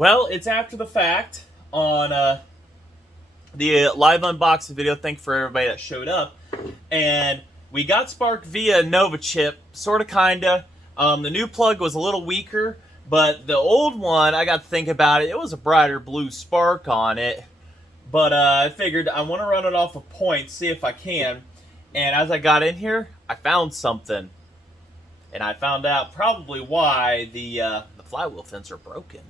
Well, it's after the fact on the live unboxing video. Thank you for everybody that showed up. And we got sparked via Nova chip, sort of, kinda. The new plug was a little weaker, but the old one, I got to think about it, it was a brighter blue spark on it. But I figured I want to run it off of points, see if I can. And as I got in here, I found something. And I found out probably why the flywheel fins are broken.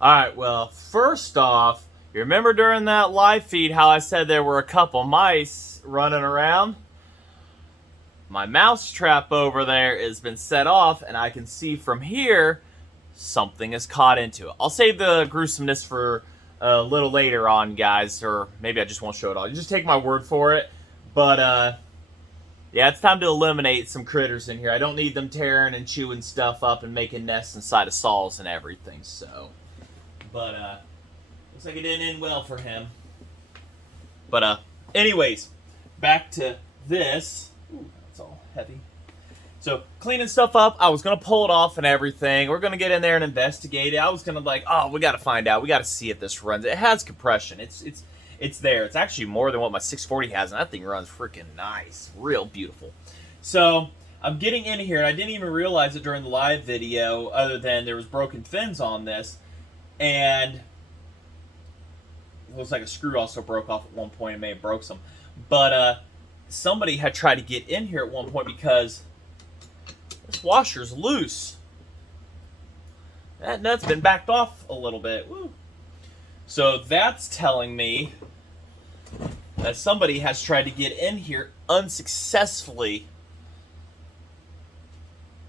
Alright, well, first off, you remember during that live feed how I said there were a couple mice running around? My mouse trap over there has been set off, and I can see from here something is caught into it. I'll save the gruesomeness for a little later on, guys, or maybe I just won't show it all. You just take my word for it. But, yeah, it's time to eliminate some critters in here. I don't need them tearing and chewing stuff up and making nests inside of saws and everything, so. But, looks like it didn't end well for him. But, anyways, back to this. Ooh, that's all heavy. So, cleaning stuff up, I was going to pull it off and everything. We're going to get in there and investigate it. I was going to like, oh, we got to find out. We got to see if this runs. It has compression. It's there. It's actually more than what my 640 has, and that thing runs freaking nice. Real beautiful. So, I'm getting in here, and I didn't even realize it during the live video, other than there was broken fins on this. And it looks like a screw also broke off at one point. It may have broke some. But somebody had tried to get in here at one point because this washer's loose. That nut's been backed off a little bit. Woo. So that's telling me that somebody has tried to get in here unsuccessfully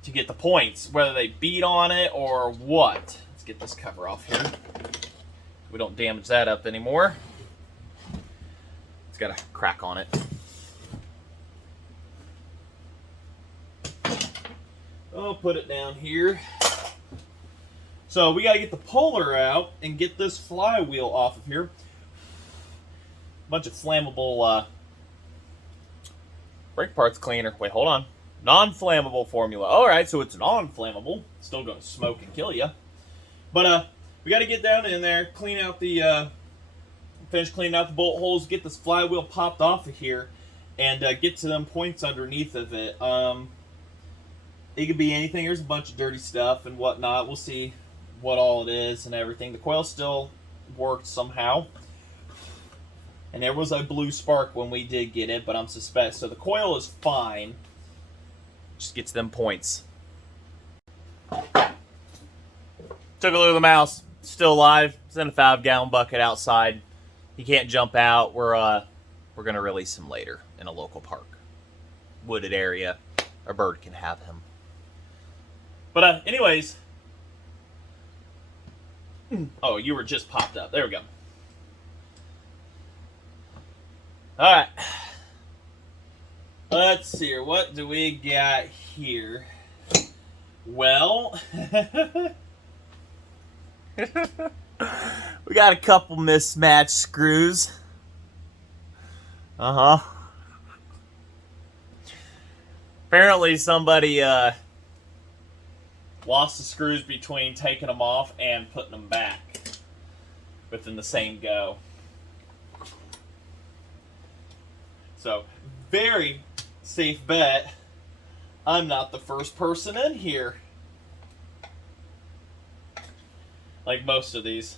to get the points. Whether they beat on it or what. Let's get this cover off here. We don't damage that up anymore. It's got a crack on it. I'll put it down here. So we got to get the puller out and get this flywheel off of here. Bunch of flammable brake parts cleaner. Wait, hold on. Non-flammable formula. All right, so it's non-flammable. Still going to smoke and kill you. But we got to get down in there, clean out the, finish cleaning out the bolt holes, get this flywheel popped off of here, and get to them points underneath of it. It could be anything. There's a bunch of dirty stuff and whatnot. We'll see what all it is and everything. The coil still worked somehow. And there was a blue spark when we did get it, but I'm suspect. So the coil is fine. Just gets them points. Took a look at the mouse. Still alive. It's in a 5-gallon bucket outside. He can't jump out. We're gonna release him later in a local park, wooded area. A bird can have him. But anyways. Oh, you were just popped up. There we go. All right. Let's see here. What do we got here? Well. We got a couple mismatched screws. Apparently somebody lost the screws between taking them off and putting them back within the same go. So, very safe bet I'm not the first person in here. Like most of these.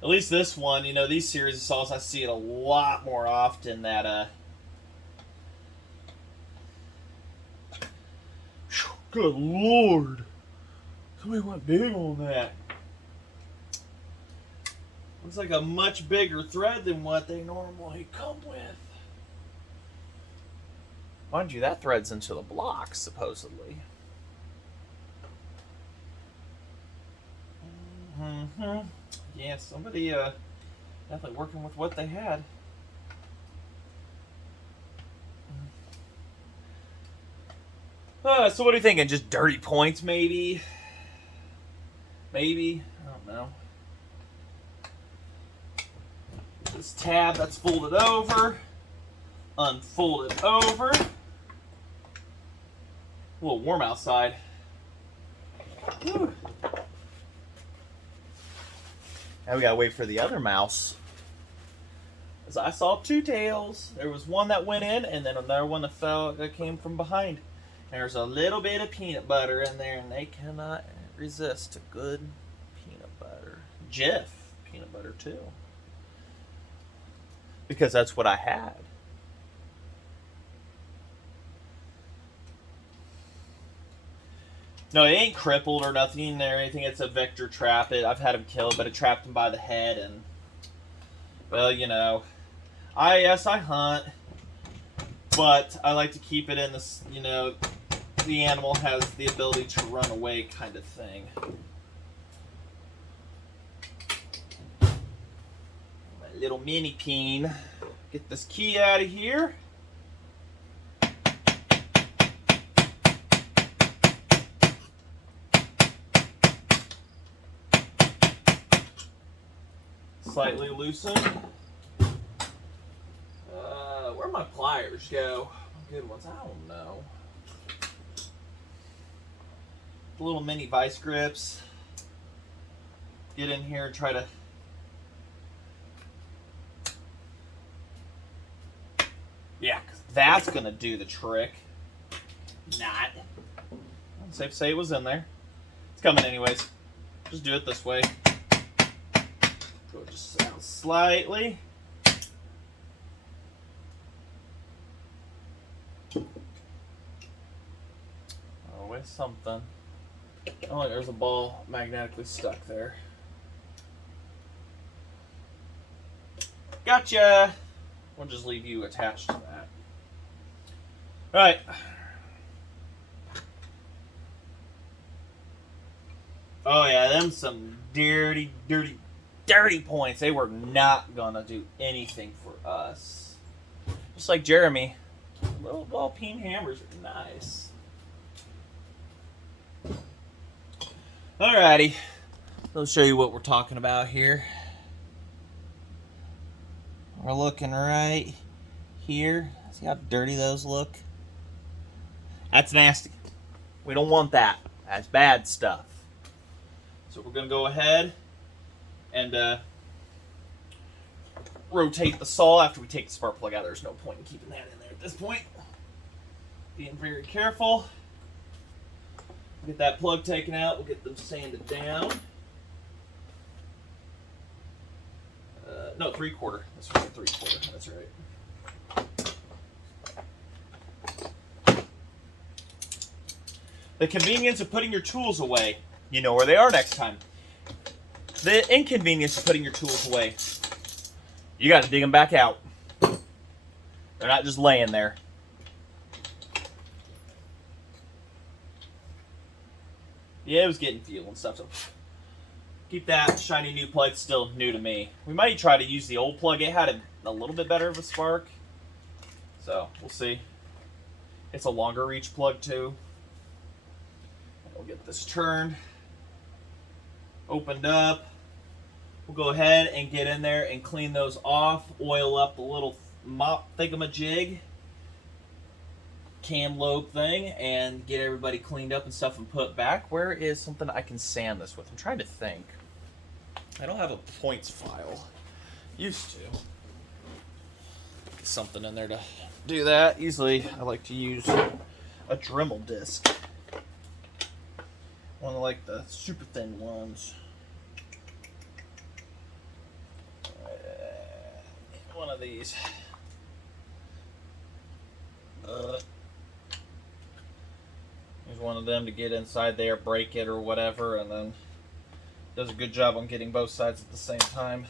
At least this one, you know, these series of saws, I see it a lot more often that, good Lord. Somebody went big on that. Looks like a much bigger thread than what they normally come with. Mind you, that threads into the block, supposedly. Yeah, somebody definitely working with what they had. So what are you thinking? Just dirty points, maybe? Maybe? I don't know. This tab that's folded over. Unfold it over. A little warm outside. Whew. Now we gotta wait for the other mouse. As I saw two tails. There was one that went in, and then another one that came from behind. There's a little bit of peanut butter in there, and they cannot resist a good peanut butter. Jif peanut butter too, because that's what I had. No, it ain't crippled or nothing or anything. It's a vector trap. I've had him killed, but it trapped him by the head, and well, you know, I hunt, but I like to keep it in this, you know, the animal has the ability to run away kind of thing. My little mini peen. Get this key out of here. Slightly loosen. Where'd my pliers go? Good ones, I don't know. The little mini vice grips. Get in here and try to. Yeah, 'cause that's gonna do the trick. Not. I'd say it was in there. It's coming anyways. Just do it this way. Go just out slightly. Always something. Oh, there's a ball magnetically stuck there. Gotcha! We'll just leave you attached to that. Alright. Oh yeah, them some dirty points. They were not gonna do anything for us. Just like Jeremy. Little ball peen hammers are nice. Alrighty. I'll show you what we're talking about here. We're looking right here. See how dirty those look? That's nasty. We don't want that. That's bad stuff. So we're going to go ahead and rotate the saw after we take the spark plug out. There's no point in keeping that in there at this point. Being very careful. Get that plug taken out. We'll get them sanded down. No, 3/4. This was a 3/4. That's right. The convenience of putting your tools away. You know where they are next time. The inconvenience of putting your tools away. You got to dig them back out. They're not just laying there. Yeah, it was getting fuel and stuff, so keep that shiny new plug still new to me. We might try to use the old plug. It had a little bit better of a spark, so we'll see. It's a longer reach plug too. We'll get this turned, opened up. We'll go ahead and get in there and clean those off, oil up the little mop thingamajig, cam lobe thing, and get everybody cleaned up and stuff and put back. Where is something I can sand this with? I'm trying to think. I don't have a points file. Used to. Get something in there to do that. Usually I like to use a Dremel disc. One of like the super thin ones. One of these. Use one of them to get inside there, break it or whatever, and then does a good job on getting both sides at the same time.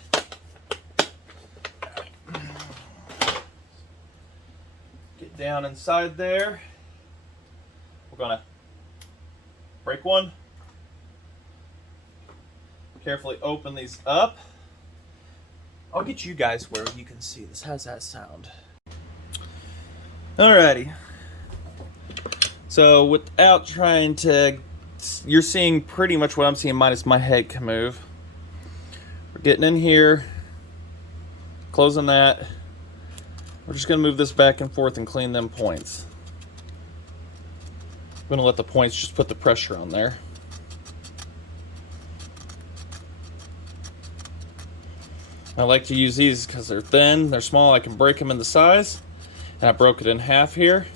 Get down inside there. We're gonna break one. Carefully open these up. I'll get you guys where you can see this. How's that sound? Alrighty. So without trying to, you're seeing pretty much what I'm seeing minus my head can move. We're getting in here, closing that. We're just gonna move this back and forth and clean them points. I'm gonna let the points just put the pressure on there. I like to use these because they're thin, they're small, I can break them into size. And I broke it in half here.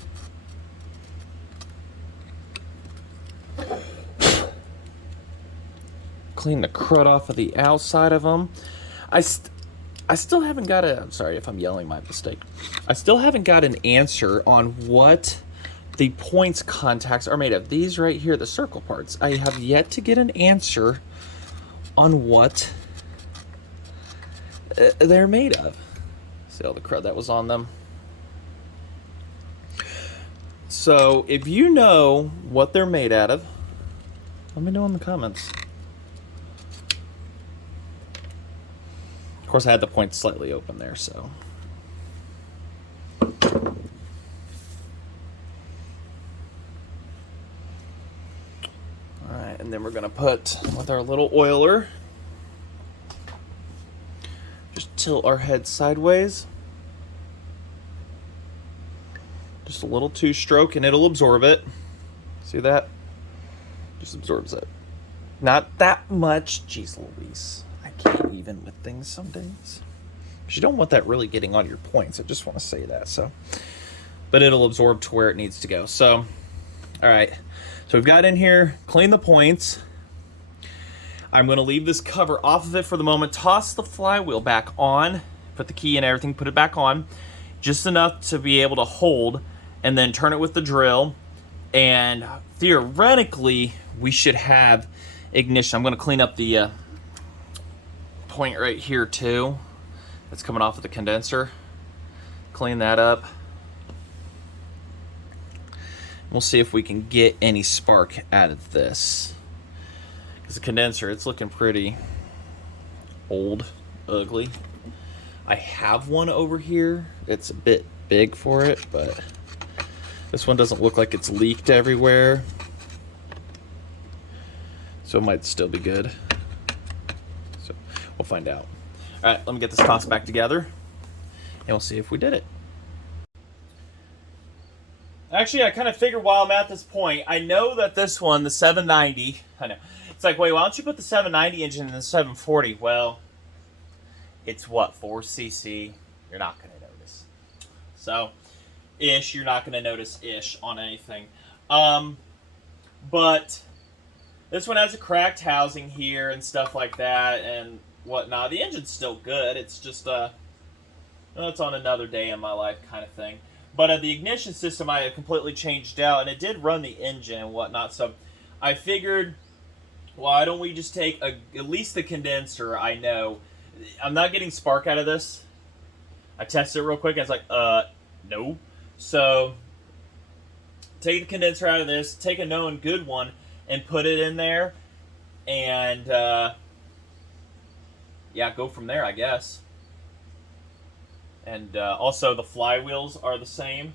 Clean the crud off of the outside of them. I still haven't got a, I'm sorry if I'm yelling, my mistake. I still haven't got an answer on what the points contacts are made of. These right here, the circle parts. I have yet to get an answer on what they're made of. See all the crud that was on them. So if you know what they're made out of, let me know in the comments. Of course, I had the point slightly open there, so. All right, and then we're gonna put with our little oiler, just tilt our head sideways. Just a little two-stroke and it'll absorb it. See that? Just absorbs it. Not that much. Jeez Louise. I can't even with things some days. Because you don't want that really getting on your points. I just want to say that. So, but it'll absorb to where it needs to go. So, all right. So we've got in here, clean the points. I'm going to leave this cover off of it for the moment. Toss the flywheel back on. Put the key and everything. Put it back on. Just enough to be able to hold. And then turn it with the drill. And theoretically, we should have ignition. I'm going to clean up the point right here too. That's coming off of the condenser. Clean that up. We'll see if we can get any spark out of this. Because the condenser, it's looking pretty old, ugly. I have one over here. It's a bit big for it, but this one doesn't look like it's leaked everywhere. So it might still be good. So we'll find out. All right, let me get this tossed back together and we'll see if we did it. Actually, I kind of figured while I'm at this point, I know that this one, the 790, I know. It's like, wait, why don't you put the 790 engine in the 740? Well, it's what, 4cc? You're not going to notice. So, you're not going to notice on anything. But this one has a cracked housing here and stuff like that and whatnot. The engine's still good. It's just, it's on another day in my life kind of thing. But the ignition system I have completely changed out, and it did run the engine and whatnot. So I figured, why don't we just take at least the condenser? I know I'm not getting spark out of this. I tested it real quick, and it's like, no. So take the condenser out of this, take a known good one, and put it in there, and yeah, go from there, I guess. And also the flywheels are the same.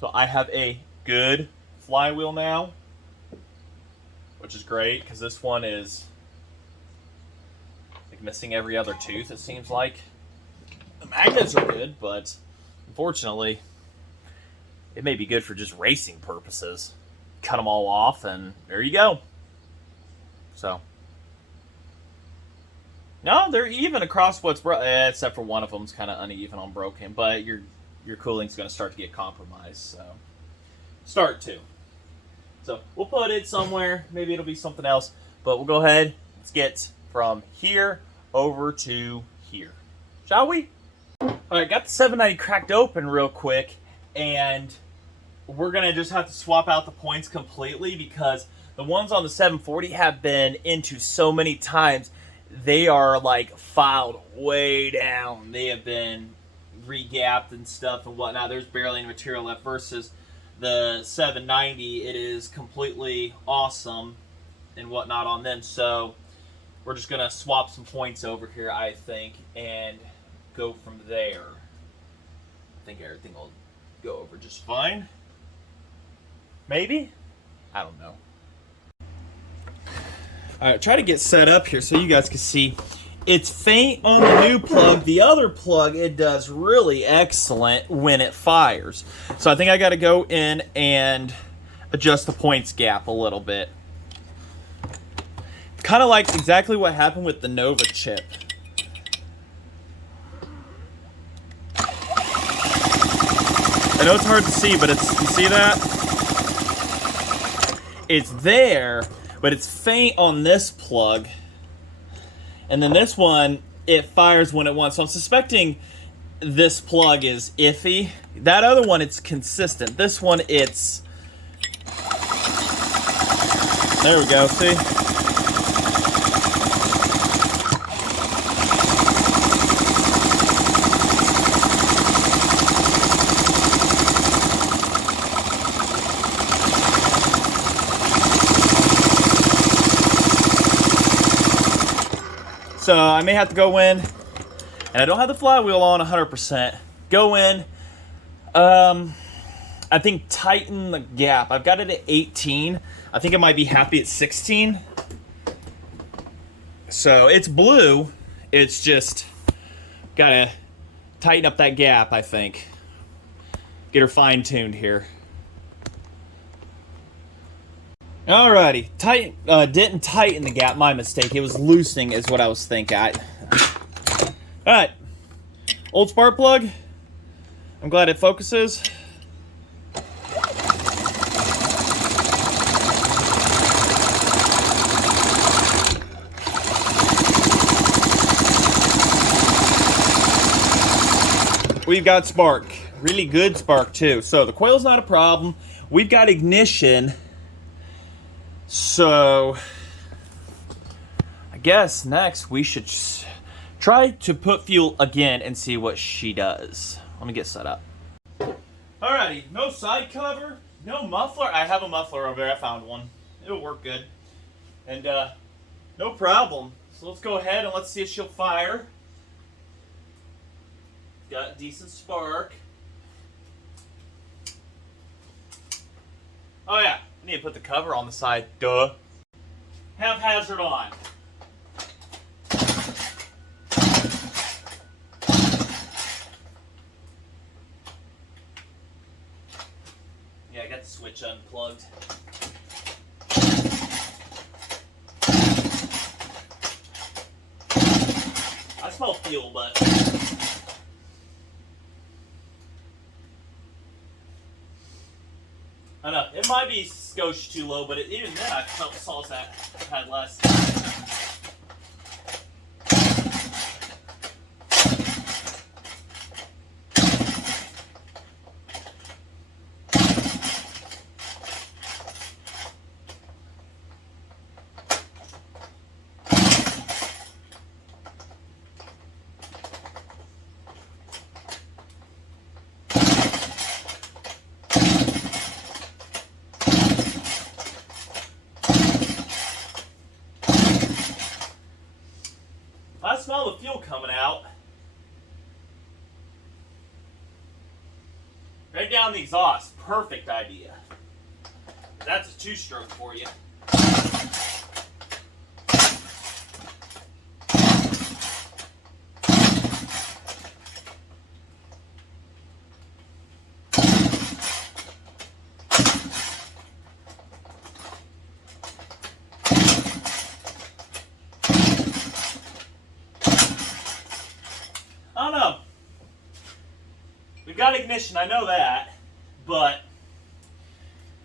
So I have a good flywheel now, which is great because this one is like missing every other tooth, it seems like. The magnets are good, but unfortunately, it may be good for just racing purposes. Cut them all off, and there you go. So. No, they're even across what's except for one of them's kind of uneven on broken, but your cooling's going to start to get compromised. So start to. So we'll put it somewhere. Maybe it'll be something else, but we'll go ahead. Let's get from here over to here, shall we? All right, got the 790 cracked open real quick, and we're gonna just have to swap out the points completely because the ones on the 740 have been into so many times. They are like filed way down. They have been regapped and stuff and whatnot. There's barely any material left versus the 790. It is completely awesome and whatnot on them. So we're just going to swap some points over here, I think, and go from there. I think everything will go over just fine. Maybe? I don't know. Alright, try to get set up here so you guys can see. It's faint on the new plug. The other plug, it does really excellent when it fires. So I think I got to go in and adjust the points gap a little bit. Kind of like exactly what happened with the Nova chip. I know it's hard to see, but it's, you see that? It's there, but it's faint on this plug. And then this one, it fires when it wants. So I'm suspecting this plug is iffy. That other one, it's consistent. This one, it's... There we go, see? So I may have to go in, and I don't have the flywheel on 100%. Go in, I think tighten the gap. I've got it at 18. I think it might be happy at 16. So it's blue. It's just gotta tighten up that gap, I think. Get her fine-tuned here. Alrighty, didn't tighten the gap, my mistake. It was loosening is what I was thinking. Alright, old spark plug. I'm glad it focuses. We've got spark, really good spark too. So the coil's not a problem. We've got ignition. So, I guess next we should try to put fuel again and see what she does. Let me get set up. Alrighty, no side cover, no muffler. I have a muffler over there, I found one. It'll work good. And no problem. So let's go ahead and let's see if she'll fire. Got decent spark. Oh yeah. I need to put the cover on the side, duh. Have hazard on. Yeah, I got the switch unplugged. I smell fuel, but... I know, it might be skosh too low, but even then I saw that had less. I smell the fuel coming out. Right down the exhaust. Perfect idea. That's a two-stroke for you. I don't know. We've got ignition, I know that, but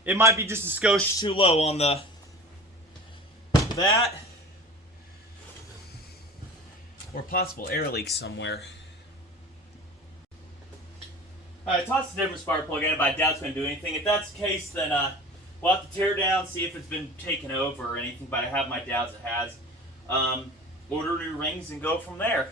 it might be just a skosh too low on that, or possible air leak somewhere. Alright, toss a different spark plug in, but I doubt it's going to do anything. If that's the case, then we'll have to tear down, see if it's been taken over or anything, but I have my doubts it has. Order new rings and go from there.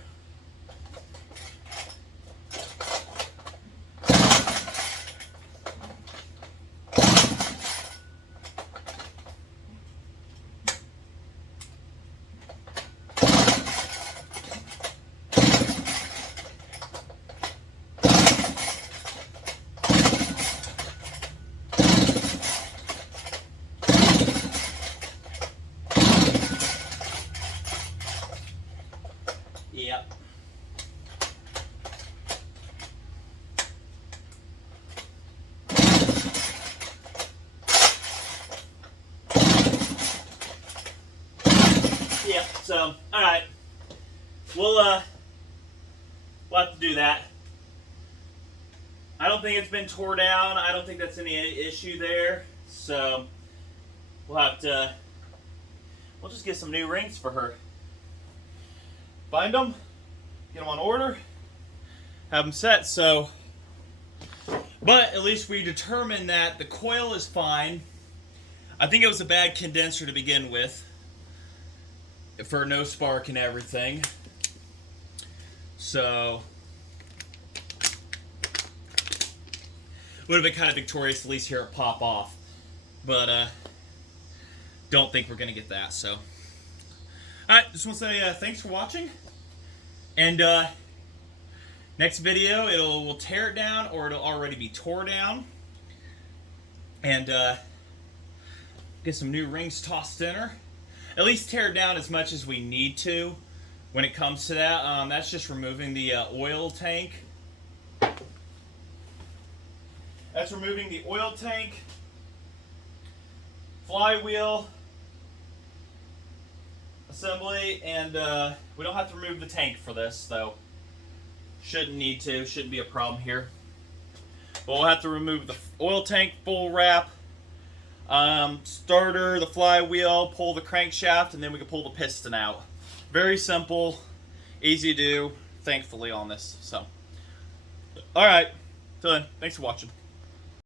So, all right, we'll have to do that. I don't think it's been tore down. I don't think that's any issue there. So we'll just get some new rings for her. Find them, get them on order, have them set. So, but at least we determined that the coil is fine. I think it was a bad condenser to begin with, for no spark and everything. So would have been kind of victorious to at least hear it pop off, but don't think we're gonna get that. So, all right, just want to say thanks for watching, and next video we'll tear it down, or it'll already be tore down, and get some new rings tossed in her. At least tear it down as much as we need to when it comes to that. That's just removing the oil tank. That's removing the oil tank, flywheel assembly, and we don't have to remove the tank for this, though. Shouldn't need to, shouldn't be a problem here. But we'll have to remove the oil tank full wrap, starter, the flywheel, pull the crankshaft, and then we can pull the piston out. Very simple, easy to do, thankfully, on this. So, all right, till then, thanks for watching.